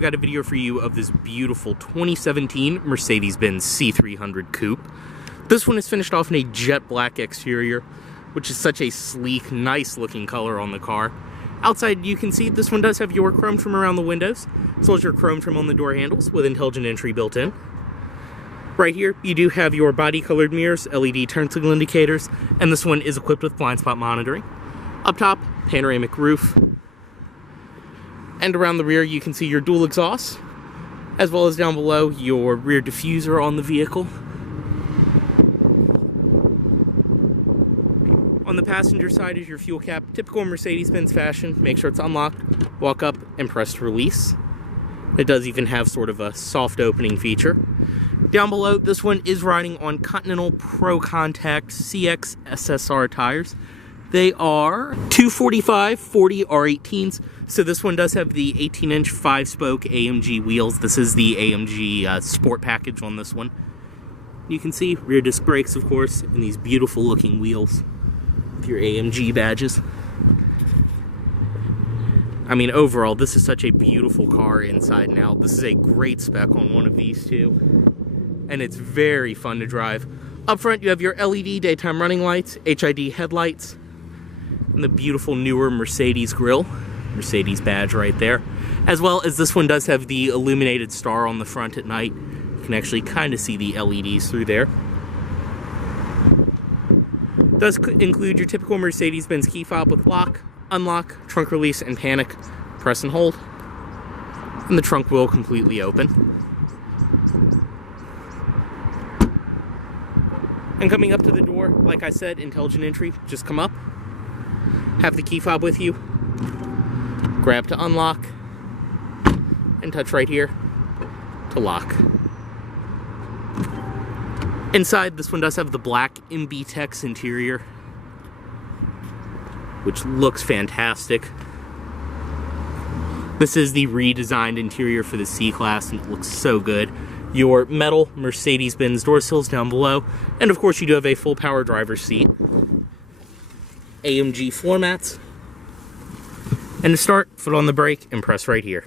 I've got a video for you of this beautiful 2017 Mercedes-Benz C300 Coupe. This one is finished off in a jet black exterior, which is such a sleek, nice looking color on the car. Outside, you can see this one does have your chrome trim around the windows, as well as your chrome trim on the door handles with intelligent entry built in. Right here, you do have your body colored mirrors, LED turn signal indicators, and this one is equipped with blind spot monitoring. Up top, panoramic roof. And around the rear, you can see your dual exhaust, as well as down below, your rear diffuser on the vehicle. On the passenger side is your fuel cap. Typical Mercedes-Benz fashion. Make sure it's unlocked, walk up, and press to release. It does even have sort of a soft opening feature. Down below, this one is riding on Continental Pro Contact CX SSR tires. They are 245/40 R18s, so this one does have the 18-inch 5-spoke AMG wheels. This is the AMG Sport package on this one. You can see rear disc brakes, of course, and these beautiful looking wheels with your AMG badges. I mean, overall, this is such a beautiful car inside and out. This is a great spec on one of these two, and it's very fun to drive. Up front, you have your LED daytime running lights, HID headlights, and the beautiful newer Mercedes grille, Mercedes badge right there. As well as this one does have the illuminated star on the front at night. You can actually kind of see the LEDs through there. It does include your typical Mercedes-Benz key fob with lock, unlock, trunk release, and panic. Press and hold. And the trunk will completely open. And coming up to the door, like I said, intelligent entry, just come up. Have the key fob with you, grab to unlock, and touch right here to lock. Inside, this one does have the black MB-Tex interior, which looks fantastic. This is the redesigned interior for the C-Class, and it looks so good. Your metal Mercedes-Benz door sills down below, and of course you do have a full power driver's seat. AMG floor mats. And to start, foot on the brake and press right here.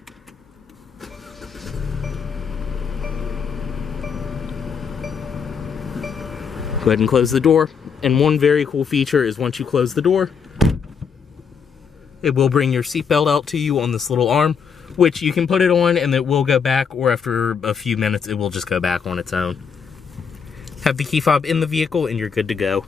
Go ahead and close the door. And one very cool feature is once you close the door, it will bring your seatbelt out to you on this little arm, which you can put it on and it will go back, or after a few minutes it will just go back on its own. Have the key fob in the vehicle and you're good to go.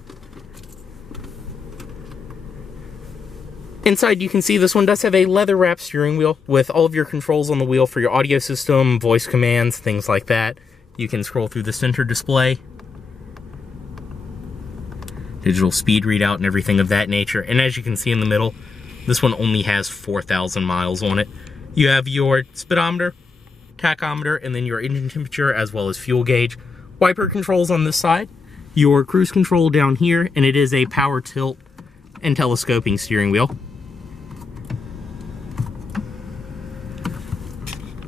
Inside, you can see this one does have a leather wrapped steering wheel with all of your controls on the wheel for your audio system, voice commands, things like that. You can scroll through the center display, digital speed readout and everything of that nature. And as you can see in the middle, this one only has 4,000 miles on it. You have your speedometer, tachometer, and then your engine temperature, as well as fuel gauge. Wiper controls on this side, your cruise control down here, and it is a power tilt and telescoping steering wheel.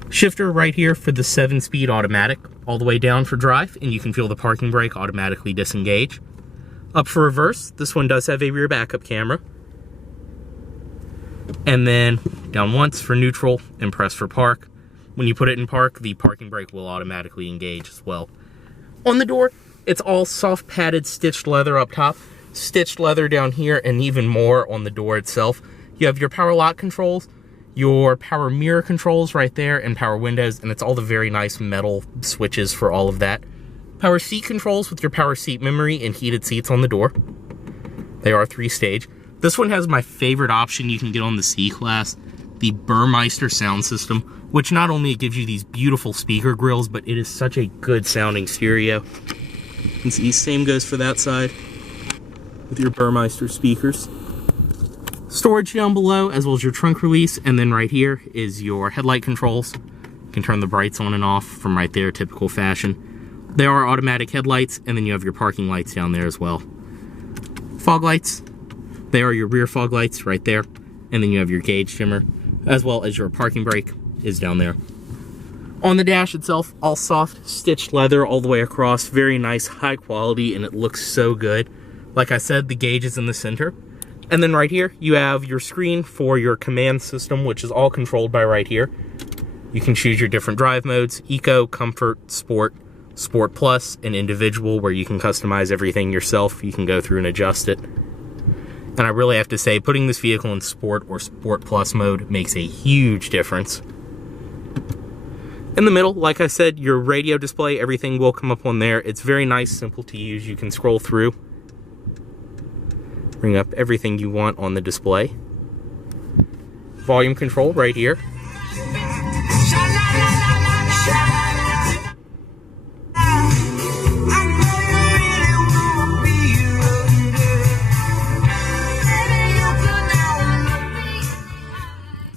Shifter right here for the 7-speed automatic, all the way down for drive, and you can feel the parking brake automatically disengage. Up for reverse, this one does have a rear backup camera. And then down once for neutral and press for park. When you put it in park, the parking brake will automatically engage as well. On the door, it's all soft padded stitched leather up top, stitched leather down here, and even more on the door itself. You have your power lock controls, your power mirror controls right there, and power windows, and it's all the very nice metal switches for all of that. Power seat controls with your power seat memory and heated seats on the door. They are 3-stage. This one has my favorite option you can get on the C-Class, the Burmeister sound system, which not only gives you these beautiful speaker grills, but it is such a good sounding stereo. You can see same goes for that side with your Burmeister speakers. Storage down below, as well as your trunk release, and then right here is your headlight controls. You can turn the brights on and off from right there, typical fashion. They are automatic headlights, and then you have your parking lights down there as well. Fog lights, they are your rear fog lights right there, and then you have your gauge dimmer, as well as your parking brake is down there. On the dash itself, all soft stitched leather all the way across, very nice, high quality, and it looks so good. Like I said, the gauge is in the center. And then right here, you have your screen for your command system, which is all controlled by right here. You can choose your different drive modes: Eco, Comfort, Sport, Sport Plus, and Individual, where you can customize everything yourself. You can go through and adjust it. And I really have to say, putting this vehicle in Sport or Sport Plus mode makes a huge difference. In the middle, like I said, your radio display, everything will come up on there. It's very nice, simple to use. You can scroll through, bring up everything you want on the display. Volume control right here.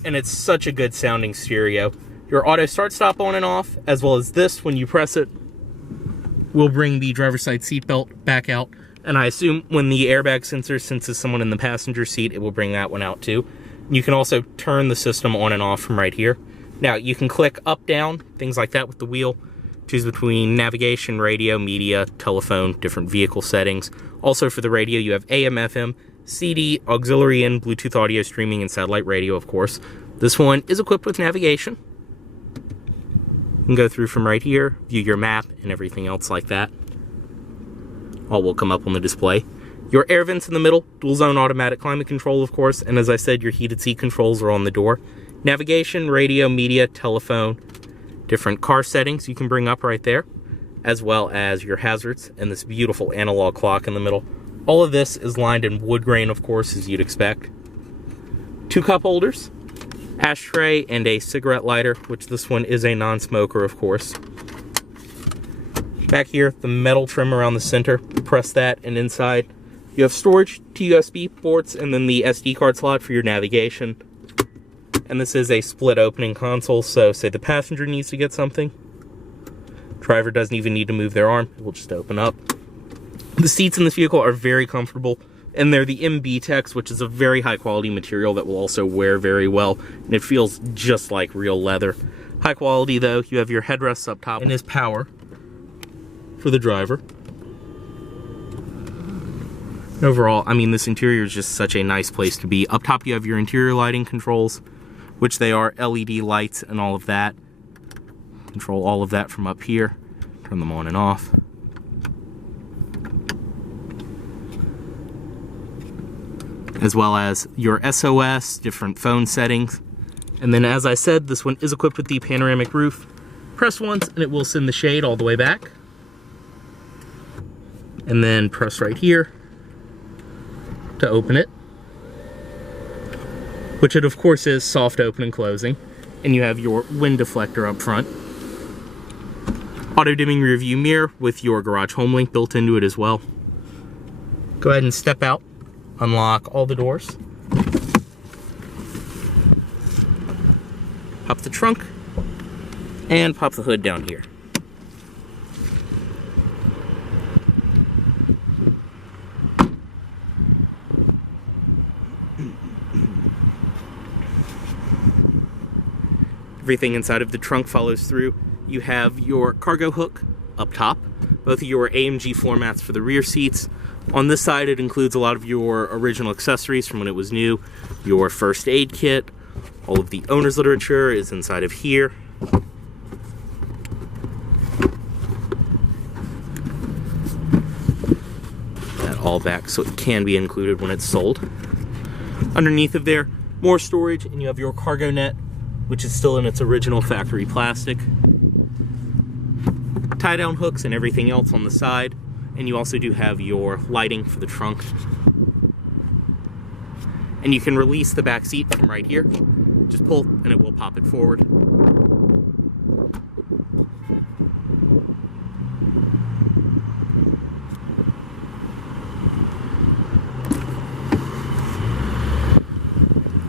And it's such a good sounding stereo. Your auto start stop on and off, as well as this, when you press it, will bring the driver's side seatbelt back out. And I assume when the airbag sensor senses someone in the passenger seat, it will bring that one out too. You can also turn the system on and off from right here. Now you can click up, down, things like that with the wheel. Choose between navigation, radio, media, telephone, different vehicle settings. Also for the radio, you have AM, FM, CD, auxiliary in, Bluetooth audio streaming, and satellite radio, of course. This one is equipped with navigation. You can go through from right here, view your map, and everything else like that. All will come up on the display. Your air vents in the middle, dual zone automatic climate control, of course, and as I said, your heated seat controls are on the door. Navigation, radio, media, telephone, different car settings you can bring up right there, as well as your hazards, and this beautiful analog clock in the middle. All of this is lined in wood grain, of course, as you'd expect. 2 cup holders, ashtray, and a cigarette lighter, which this one is a non-smoker, of course. Back here, the metal trim around the center, press that, and inside you have storage, 2 USB ports, and then the SD card slot for your navigation. And this is a split opening console, so say the passenger needs to get something, driver doesn't even need to move their arm, it will just open up. The seats in this vehicle are very comfortable, and they're the MB-Tex, which is a very high quality material that will also wear very well, and it feels just like real leather. High quality though. You have your headrests up top, and is power for the driver. Overall, I mean, this interior is just such a nice place to be. Up top you have your interior lighting controls, which they are LED lights and all of that. Control all of that from up here. Turn them on and off. As well as your SOS, different phone settings. And then, as I said, this one is equipped with the panoramic roof. Press once and it will send the shade all the way back. And then press right here to open it, which it of course is soft open and closing. And you have your wind deflector up front. Auto dimming rear view mirror with your garage home link built into it as well. Go ahead and step out. Unlock all the doors. Pop the trunk and pop the hood down here. Everything inside of the trunk follows through. You have your cargo hook up top, both of your AMG floor mats for the rear seats. On this side, it includes a lot of your original accessories from when it was new, your first aid kit, all of the owner's literature is inside of here. That all back so it can be included when it's sold. Underneath of there, more storage, and you have your cargo net, which is still in its original factory plastic. Tie-down hooks and everything else on the side. And you also do have your lighting for the trunk. And you can release the back seat from right here. Just pull and it will pop it forward.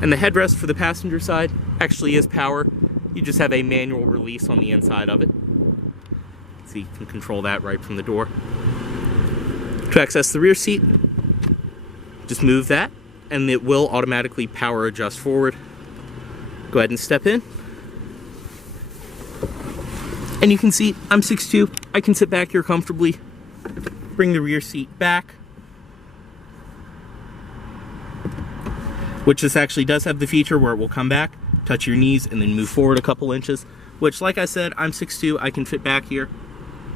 And the headrest for the passenger side actually is power. You just have a manual release on the inside of it. So you can control that right from the door. To access the rear seat, just move that and it will automatically power adjust forward. Go ahead and step in. And you can see I'm 6'2". I can sit back here comfortably. Bring the rear seat back, which this actually does have the feature where it will come back, touch your knees, and then move forward a couple inches. which, like I said, I'm 6'2", I can fit back here.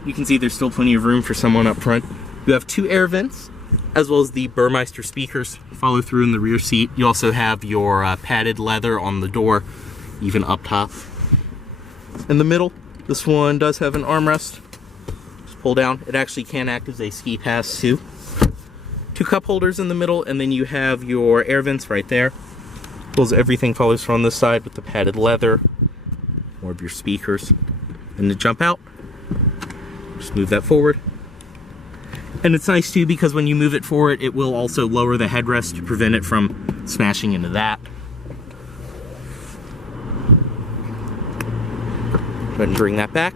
You can see there's still plenty of room for someone up front. You have 2 air vents, as well as the Burmeister speakers follow through in the rear seat. You also have your padded leather on the door, even up top. In the middle, this one does have an armrest. Just pull down. It actually can act as a ski pass too. 2 cup holders in the middle, and then you have your air vents right there. As well as everything follows from this side with the padded leather. More of your speakers. And to jump out, just move that forward. And it's nice too because when you move it forward, it will also lower the headrest to prevent it from smashing into that. Go ahead and bring that back.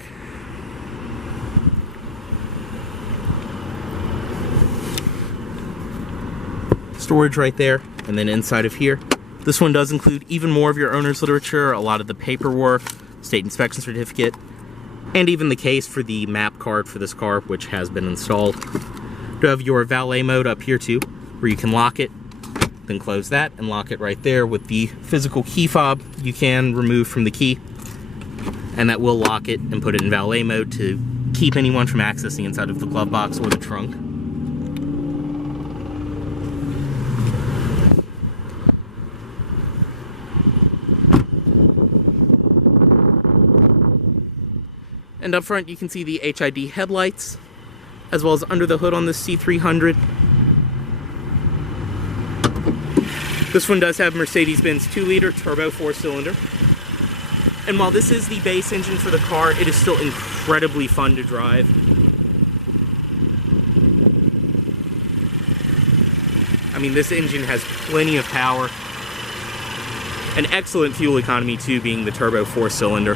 Storage right there, and then inside of here. This one does include even more of your owner's literature, a lot of the paperwork, state inspection certificate, and even the case for the map card for this car, which has been installed. You have your valet mode up here too, where you can lock it, then close that and lock it right there with the physical key fob you can remove from the key. And that will lock it and put it in valet mode to keep anyone from accessing inside of the glove box or the trunk. And up front you can see the HID headlights, as well as under the hood on the C300. This one does have Mercedes-Benz 2-liter turbo 4-cylinder. And while this is the base engine for the car, it is still incredibly fun to drive. I mean, this engine has plenty of power. An excellent fuel economy too, being the turbo 4-cylinder.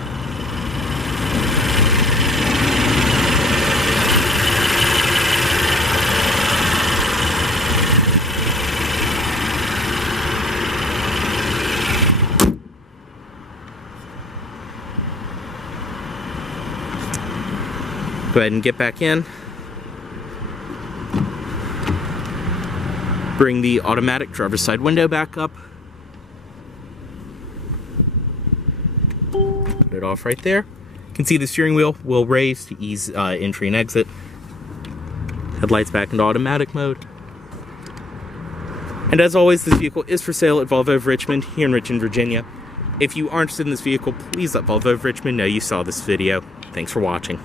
Go ahead and get back in. Bring the automatic driver's side window back up. Put it off right there. You can see the steering wheel will raise to ease entry and exit. Headlights back into automatic mode. And as always, this vehicle is for sale at Volvo of Richmond here in Richmond, Virginia. If you are interested in this vehicle, please let Volvo of Richmond know you saw this video. Thanks for watching.